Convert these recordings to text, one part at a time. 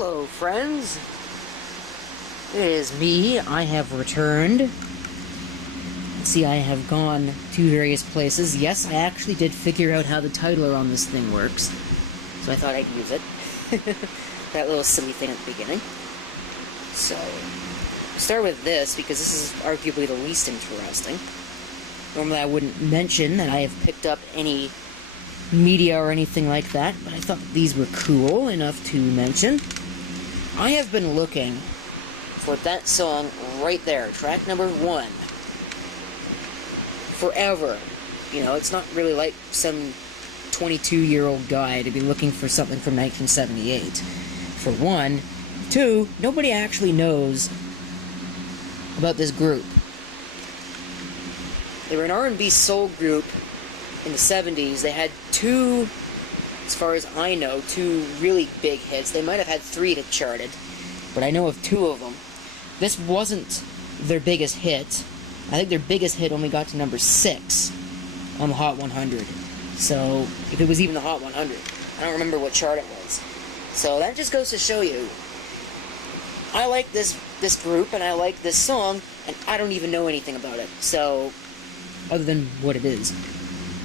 Hello, friends. It is me. I have returned. See, I have gone to various places. Yes, I actually did figure out how the titler on this thing works, so I thought I'd use it. That little silly thing at the beginning. So, start with this, because this is arguably the least interesting. Normally I wouldn't mention that I have picked up any media or anything like that, but I thought these were cool enough to mention. I have been looking for that song right there, track number 1, forever. You know, it's not really like some 22-year-old guy to be looking for something from 1978. For one. Two, nobody actually knows about this group. They were an R&B soul group in the 70s. They had two, as far as I know, two really big hits. They might have had 3 that charted, but I know of 2 of them. This wasn't their biggest hit. I think their biggest hit only got to number 6 on the Hot 100. So, if it was even the Hot 100. I don't remember what chart it was. So that just goes to show you, I like this group, and I like this song, and I don't even know anything about it. So, other than what it is.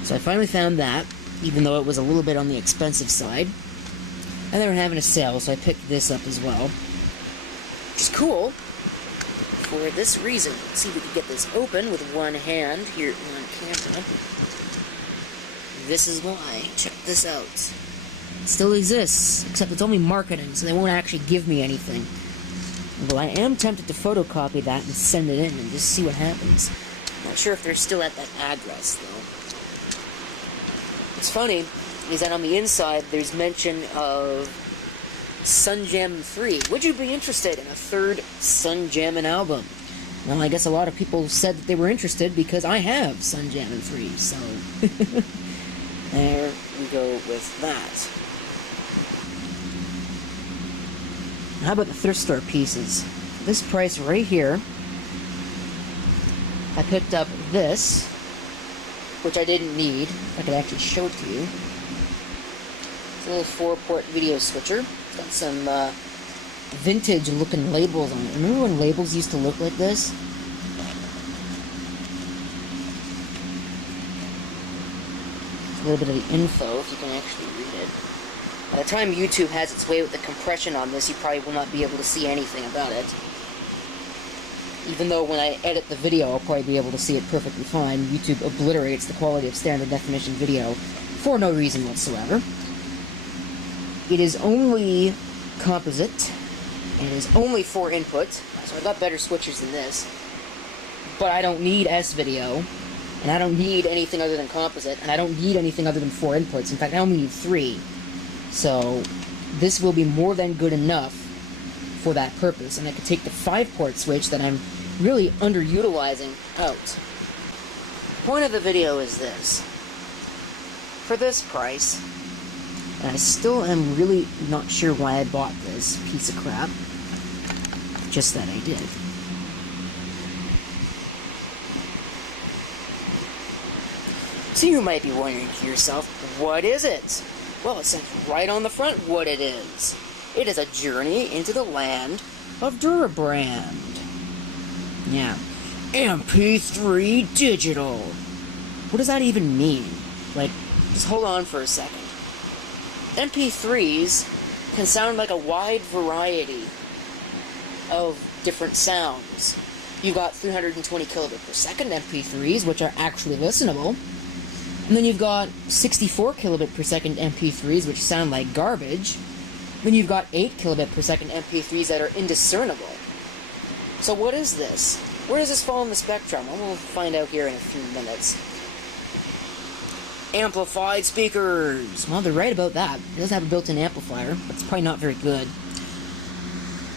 So I finally found that, even though it was a little bit on the expensive side. And they were having a sale, so I picked this up as well. Which is cool, for this reason. Let's see if we can get this open with one hand here on camera. This is why. Check this out. It still exists, except it's only marketing, so they won't actually give me anything. Well, I am tempted to photocopy that and send it in and just see what happens. Not sure if they're still at that address, though. What's funny is that on the inside, there's mention of Sun Jammin' 3. Would you be interested in a 3rd Sun Jammin' album? Well, I guess a lot of people said that they were interested because I have Sun Jammin' 3, so... there we go with that. How about the thrift store pieces? This price right here, I picked up this, which I didn't need. If I could actually show it to you. It's a little 4-port video switcher. It's got some vintage-looking labels on it. Remember when labels used to look like this? A little bit of the info, if you can actually read it. By the time YouTube has its way with the compression on this, you probably will not be able to see anything about it. Even though when I edit the video, I'll probably be able to see it perfectly fine. YouTube obliterates the quality of standard definition video for no reason whatsoever. It is only composite, and it is only 4 input, so I've got better switchers than this. But I don't need S-video. And I don't need anything other than composite, and I don't need anything other than 4 inputs. In fact, I only need 3. So, this will be more than good enough for that purpose. And I could take the 5-port switch that I'm really underutilizing out. The point of the video is this. For this price, and I still am really not sure why I bought this piece of crap. Just that I did. So you might be wondering to yourself, what is it? Well, it says right on the front what it is. It is a journey into the land of Durabrand. Yeah. MP3 digital. What does that even mean? Like, just hold on for a second. MP3s can sound like a wide variety of different sounds. You've got 320 kilobit per second MP3s, which are actually listenable. And then you've got 64 kilobit per second MP3s, which sound like garbage. Then you've got 8 kilobit per second MP3s that are indiscernible. So what is this? Where does this fall in the spectrum? We'll find out here in a few minutes. Amplified speakers! Well, they're right about that. It does have a built-in amplifier, but it's probably not very good.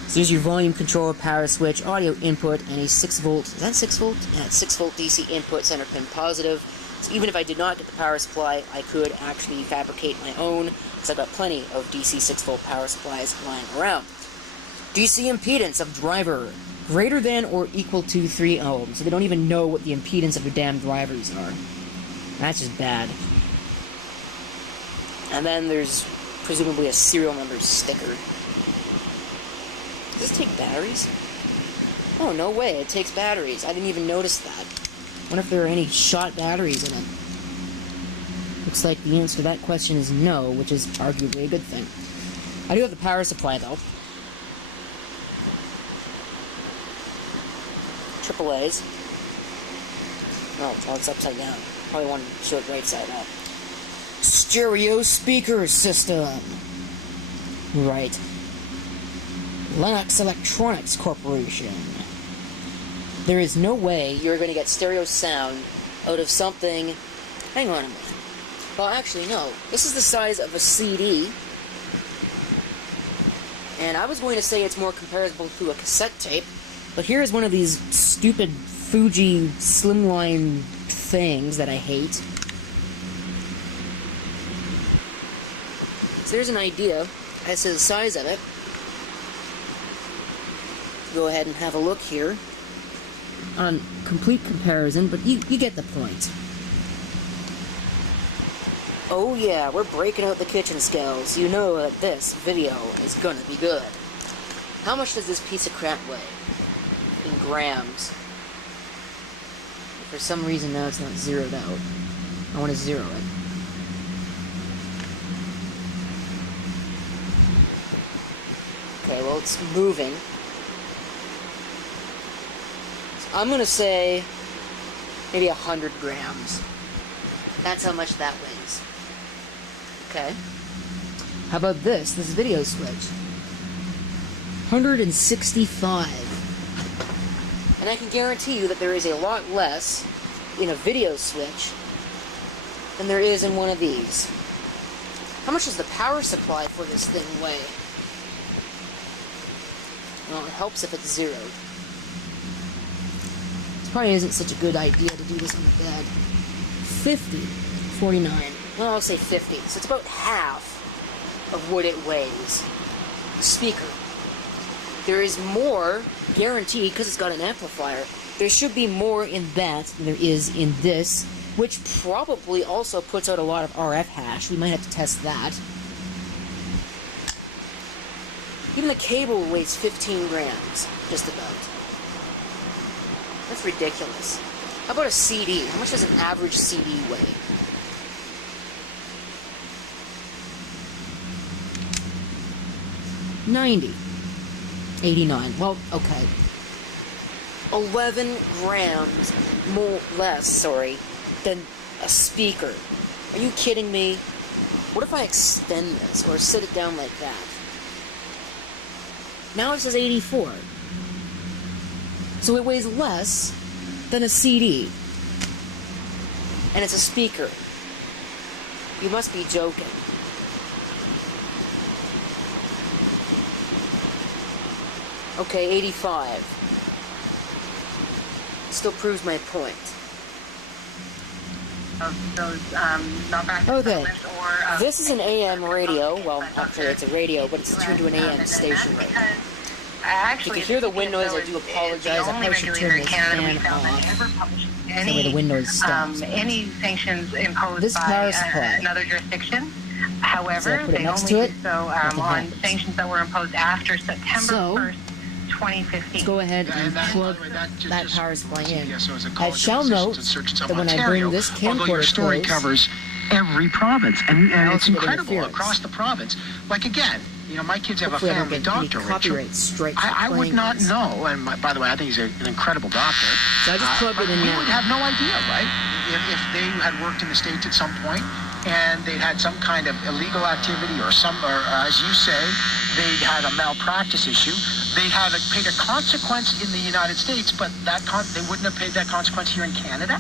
So there's your volume controller, power switch, audio input, and a 6-volt... Is that 6-volt? Yeah, it's 6-volt DC input, center pin positive. So even if I did not get the power supply, I could actually fabricate my own, because I've got plenty of DC 6-volt power supplies lying around. DC impedance of driver, greater than or equal to 3 ohms. So they don't even know what the impedance of their damn drivers are. That's just bad. And then there's presumably a serial number sticker. this take batteries? Oh, no way, it takes batteries. I didn't even notice that. Wonder if there are any shot batteries in it. Looks like the answer to that question is no, which is arguably a good thing. I do have the power supply, though. AAA's. Oh, it's upside down. Probably want to show it right side up. Stereo speaker system. Right. Lennox Electronics Corporation. There is no way you're going to get stereo sound out of something... Hang on a minute. Well, actually, no. This is the size of a CD. And I was going to say it's more comparable to a cassette tape. But here's one of these stupid Fuji slimline things that I hate. So there's an idea as to the size of it. Go ahead and have a look here on complete comparison, but you get the point. Oh yeah, we're breaking out the kitchen skills. You know that this video is gonna be good. How much does this piece of crap weigh? In grams. For some reason now it's not zeroed out. I want to zero it. Okay, well it's moving. So I'm gonna say maybe 100 grams. That's how much that weighs. Okay. How about this video switch? 165. And I can guarantee you that there is a lot less in a video switch than there is in one of these. How much does the power supply for this thing weigh? Well, it helps if it's zeroed. This probably isn't such a good idea to do this on the bed. 50, 49. Well, I'll say 50. So it's about half of what it weighs. The speaker. There is more, guaranteed, because it's got an amplifier, there should be more in that than there is in this, which probably also puts out a lot of RF hash. We might have to test that. Even the cable weighs 15 grams, just about. That's ridiculous. How about a CD? How much does an average CD weigh? $90. 89. Well, okay. 11 grams less, than a speaker. Are you kidding me? What if I extend this, or sit it down like that? Now it says 84. So it weighs less than a CD. And it's a speaker. You must be joking. Okay, 85. Still proves my point. Okay, this is an AM radio. Well, actually it's a radio, but it's tuned to an AM station right now. If you can hear the wind noise, I do apologize. I probably should turn this fan off. The way the wind noise stops. Any sanctions imposed this by supply. Another jurisdiction. However, So they only do so on happens. sanctions that were imposed after September 1st, 2015. Let's go ahead and plug that power supply in. I shall note that when I bring this camcorder story close, covers every province, and it's incredible interference. across the province. Like again, you know, my kids have hopefully a I don't family get any doctor, copyright Richard. strikes for I would playing not this. know, and by the way, I think he's an incredible doctor. So I just plugged it in we now. would have no idea, right? If they had worked in the States at some point, and they had some kind of illegal activity, or as you say, they had a malpractice issue, they had paid a consequence in the United States, but they wouldn't have paid that consequence here in Canada?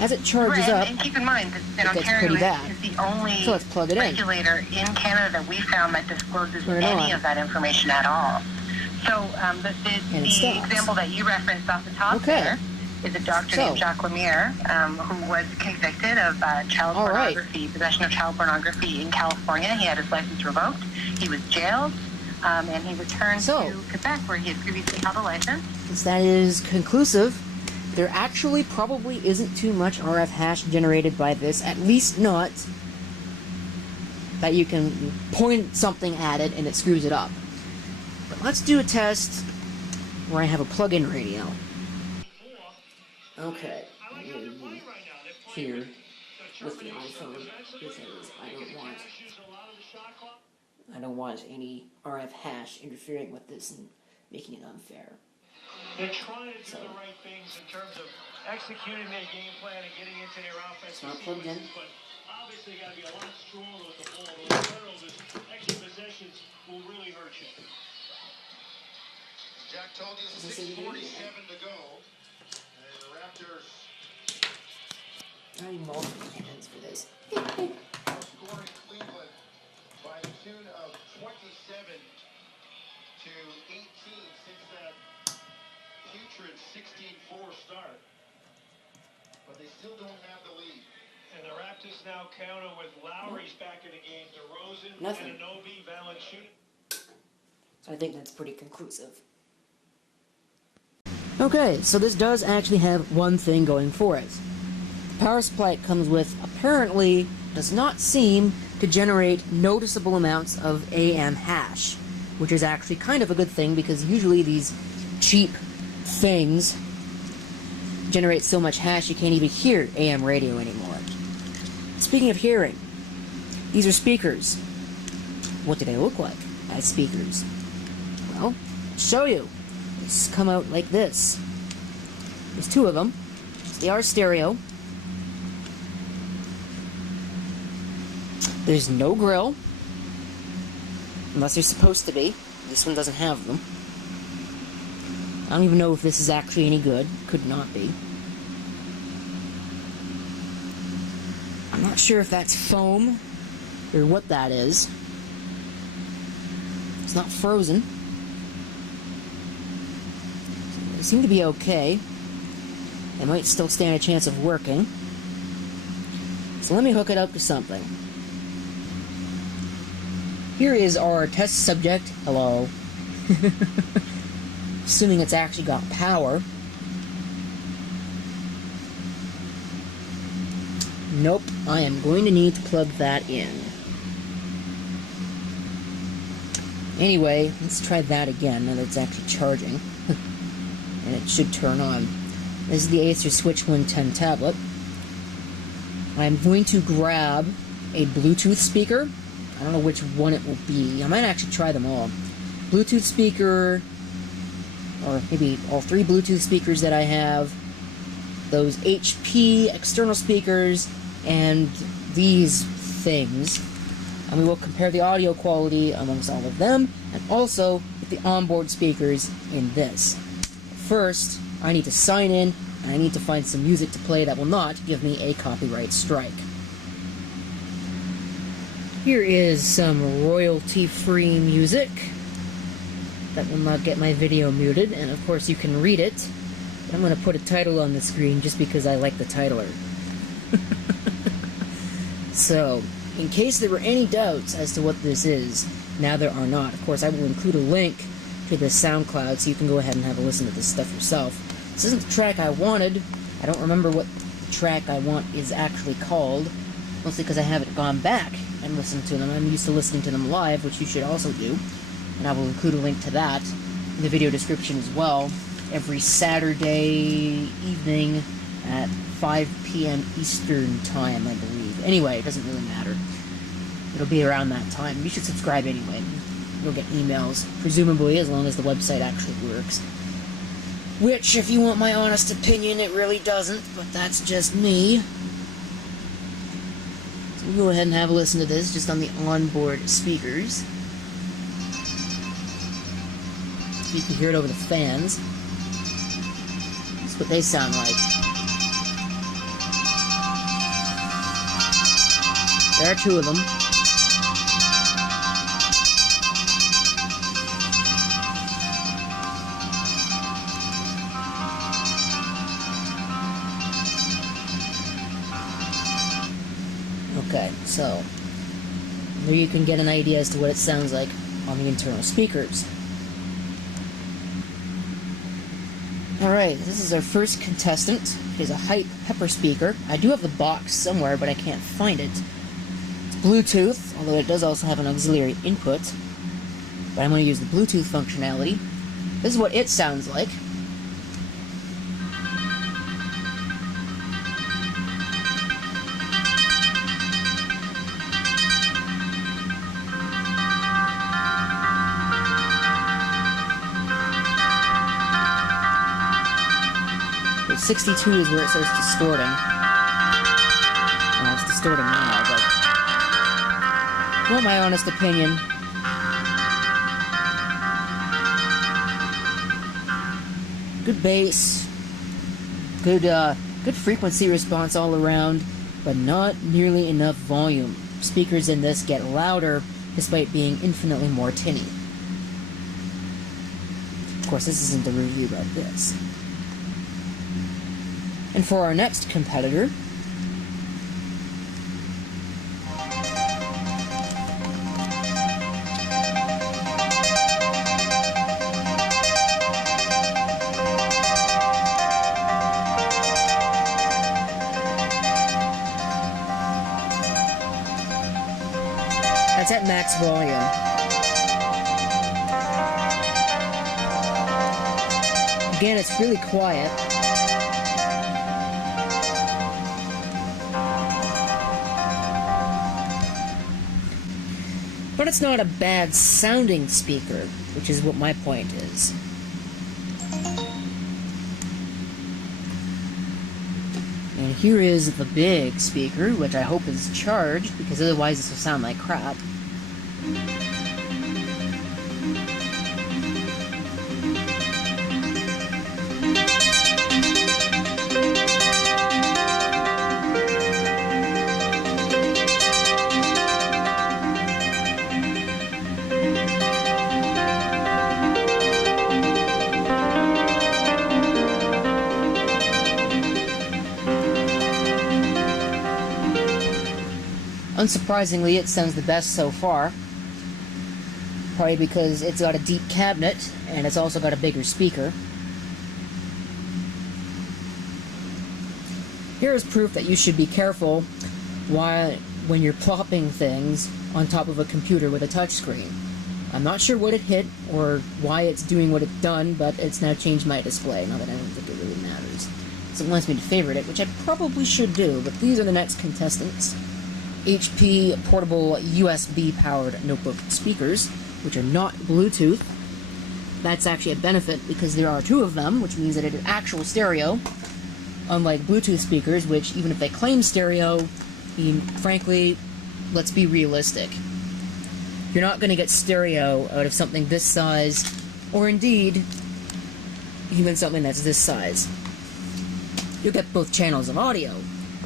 As it charges up, And keep in mind that it gets Ontario pretty bad. is the only So let's plug it in. regulator in Canada that we found that discloses Turn it any on. of that information at all. So And it the stops. example that you referenced off the top there is a doctor named Jacques Lemire, who was convicted of child pornography, possession of child pornography in California. He had his license revoked. He was jailed, and he returned to Quebec, where he had previously held a license. Since that is conclusive, there actually probably isn't too much RF hash generated by this, at least not that you can point something at it and it screws it up. But let's do a test where I have a plug-in radio. Okay, here with the iPhone, because I don't want any RF hash interfering with this and making it unfair. They're trying to do the right things in terms of executing their game plan and getting into their offense. It's not plugged in. But obviously, got to be a lot stronger with the ball. Those turnovers, extra possessions will really hurt you. Jack told you 6:47 to go. And the Raptors. I need multiple hands for this. Scoring Cleveland by the tune of 27 to 18 since that putrid 16-4 start. But they still don't have the lead. And the Raptors now counter with Lowry's back in the game. DeRozan, Nothing. Anunoby, Valanciunas. So I think that's pretty conclusive. Okay, so this does actually have one thing going for it. The power supply it comes with apparently does not seem to generate noticeable amounts of AM hash, which is actually kind of a good thing because usually these cheap things generate so much hash you can't even hear AM radio anymore. Speaking of hearing, these are speakers. What do they look like as speakers? Well, I'll show you. They come out like this. There's two of them. They are stereo. There's no grill, unless they're supposed to be. This one doesn't have them. I don't even know if this is actually any good. Could not be. I'm not sure if that's foam or what that is. It's not frozen. They seem to be okay. They might still stand a chance of working. So let me hook it up to something. Here is our test subject. Hello. Assuming it's actually got power. Nope, I am going to need to plug that in. Anyway, let's try that again now that it's actually charging. And it should turn on. This is the Acer Switch 110 tablet. I'm going to grab a Bluetooth speaker. I don't know which one it will be. I might actually try them all. Bluetooth speaker, or maybe all three Bluetooth speakers that I have, those HP external speakers, and these things. And we will compare the audio quality amongst all of them, and also with the onboard speakers in this. First, I need to sign in, and I need to find some music to play that will not give me a copyright strike. Here is some royalty-free music that will not get my video muted, and of course you can read it. But I'm going to put a title on the screen just because I like the titler. So, in case there were any doubts as to what this is, now there are not. Of course, I will include a link to the SoundCloud so you can go ahead and have a listen to this stuff yourself. This isn't the track I wanted. I don't remember what the track I want is actually called, mostly because I haven't gone back and listened to them. I'm used to listening to them live, which you should also do. And I will include a link to that in the video description as well, every Saturday evening at 5 p.m. Eastern Time, I believe. Anyway, it doesn't really matter. It'll be around that time. You should subscribe anyway. You'll get emails, presumably, as long as the website actually works. Which, if you want my honest opinion, it really doesn't, but that's just me. So we'll go ahead and have a listen to this, just on the onboard speakers. You can hear it over the fans. That's what they sound like. There are two of them. Okay, so there you can get an idea as to what it sounds like on the internal speakers. Alright, this is our first contestant. It is a Hype Pepper speaker. I do have the box somewhere, but I can't find it. It's Bluetooth, although it does also have an auxiliary input. but I'm going to use the Bluetooth functionality. This is what it sounds like. But 62 is where it starts distorting. Well, it's distorting now, but... well, my honest opinion. Good bass. Good frequency response all around, but not nearly enough volume. Speakers in this get louder, despite being infinitely more tinny. Of course, this isn't a review about this. And for our next competitor, that's at max volume. Again, it's really quiet. But it's not a bad sounding speaker, which is what my point is. And here is the big speaker, which I hope is charged, because otherwise this will sound like crap. Unsurprisingly, it sounds the best so far. Probably because it's got a deep cabinet, and it's also got a bigger speaker. Here is proof that you should be careful when you're plopping things on top of a computer with a touchscreen. I'm not sure what it hit, or why it's doing what it's done, but it's now changed my display, not that I don't think it really matters. So it wants me to favorite it, which I probably should do, but these are the next contestants. HP portable USB-powered notebook speakers, which are not Bluetooth. That's actually a benefit because there are two of them, which means that it is actual stereo, unlike Bluetooth speakers, which, even if they claim stereo, frankly, let's be realistic. You're not going to get stereo out of something this size, or indeed, even something that's this size. You'll get both channels of audio,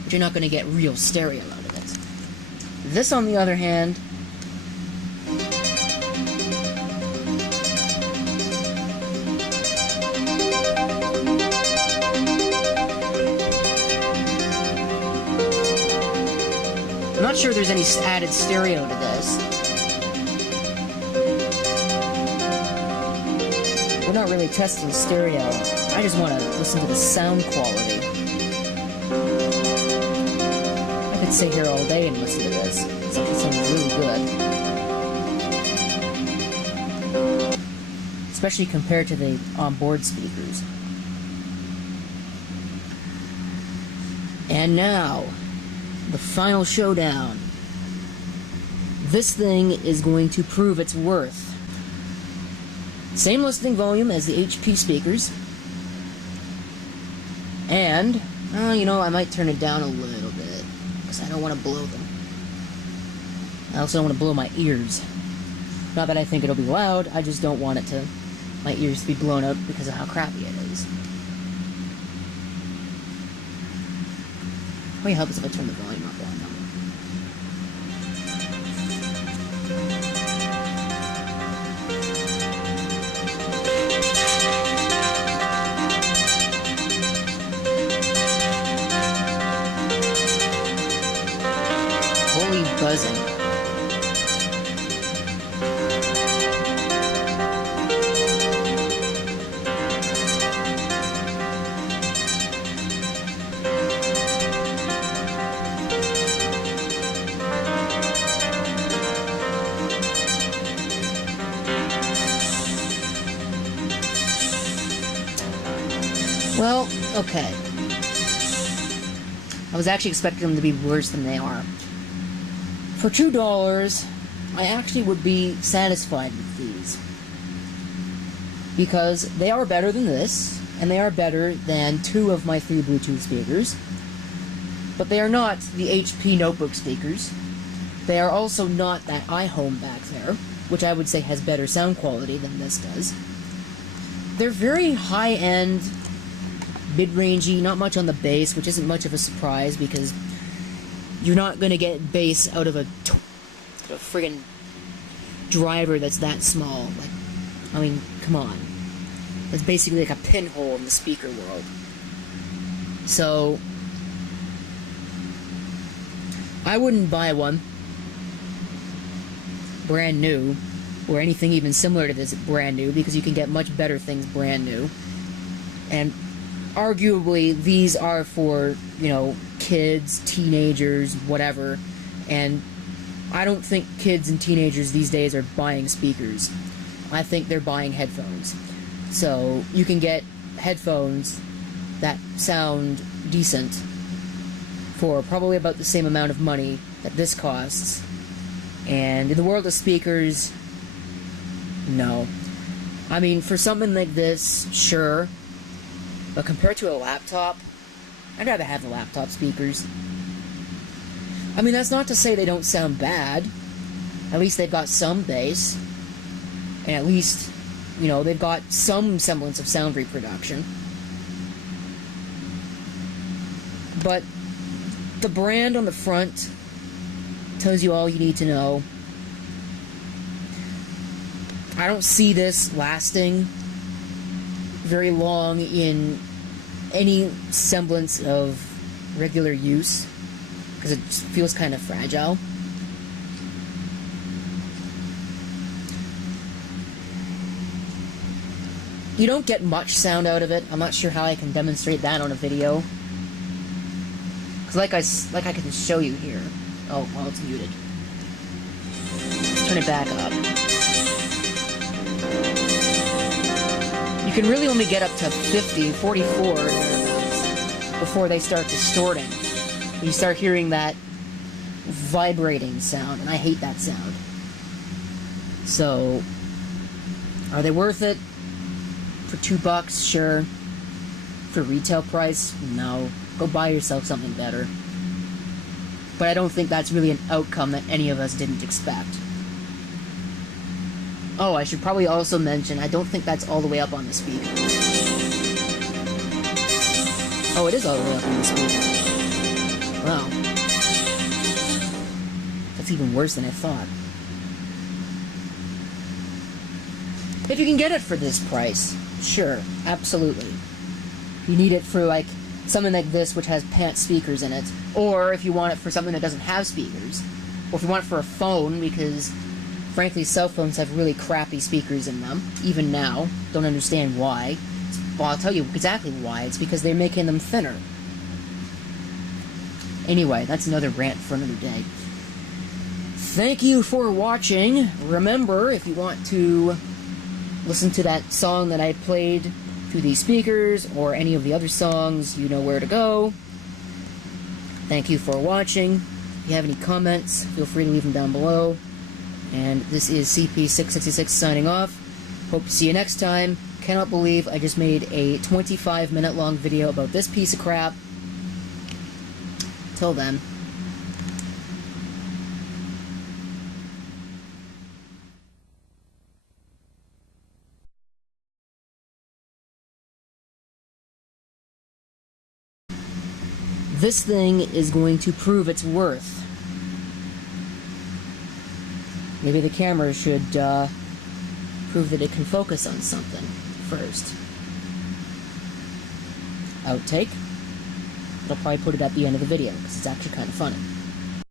but you're not going to get real stereo out of it. This, on the other hand, I'm not sure there's any added stereo to this. We're not really testing stereo. I just want to listen to the sound quality. I could sit here all day and listen to this. It sounds really good. Especially compared to the onboard speakers. And now, the final showdown. This thing is going to prove its worth. Same listening volume as the HP speakers. And, you know, I might turn it down a little bit. Because I don't want to blow them. I also don't want to blow my ears. Not that I think it'll be loud, I just don't want my ears to be blown out because of how crappy it is. Probably helps if I turn the volume up on them. Holy buzzing. Well, okay. I was actually expecting them to be worse than they are. For $2, I actually would be satisfied with these. Because they are better than this, and they are better than 2 of my 3 Bluetooth speakers. But they are not the HP notebook speakers. They are also not that iHome back there, which I would say has better sound quality than this does. They're very high-end, mid-rangey, not much on the bass, which isn't much of a surprise because you're not going to get bass out of a friggin' driver that's that small. Like, I mean, come on. That's basically like a pinhole in the speaker world. So, I wouldn't buy one brand new, or anything even similar to this brand new, because you can get much better things brand new. And arguably, these are for, you know, kids, teenagers, whatever. And I don't think kids and teenagers these days are buying speakers. I think they're buying headphones. So, you can get headphones that sound decent for probably about the same amount of money that this costs. And in the world of speakers, no. I mean, for something like this, sure. But compared to a laptop, I'd rather have the laptop speakers. I mean, that's not to say they don't sound bad. At least they've got some bass. And at least, you know, they've got some semblance of sound reproduction. But the brand on the front tells you all you need to know. I don't see this lasting very long in any semblance of regular use, because it just feels kind of fragile. You don't get much sound out of it. I'm not sure how I can demonstrate that on a video. Because like I can show you here. Oh, well, it's muted. Turn it back up. You can really only get up to 50, 44 before they start distorting. You start hearing that vibrating sound, and I hate that sound. So, are they worth it? For $2, sure. For retail price, no. Go buy yourself something better. But I don't think that's really an outcome that any of us didn't expect. Oh, I should probably also mention, I don't think that's all the way up on the speaker. Oh, it is all the way up on the speaker. Wow. That's even worse than I thought. If you can get it for this price, sure, absolutely. You need it for, like, something like this, which has pant speakers in it. Or if you want it for something that doesn't have speakers. Or if you want it for a phone, because, frankly, cell phones have really crappy speakers in them, even now. Don't understand why. Well, I'll tell you exactly why. It's because they're making them thinner. Anyway, that's another rant for another day. Thank you for watching. Remember, if you want to listen to that song that I played through these speakers, or any of the other songs, you know where to go. Thank you for watching. If you have any comments, feel free to leave them down below. And this is CP666 signing off. Hope to see you next time. Cannot believe I just made a 25-minute long video about this piece of crap. Till then. This thing is going to prove its worth. Maybe the camera should prove that it can focus on something first. Outtake. I'll probably put it at the end of the video, because it's actually kind of funny.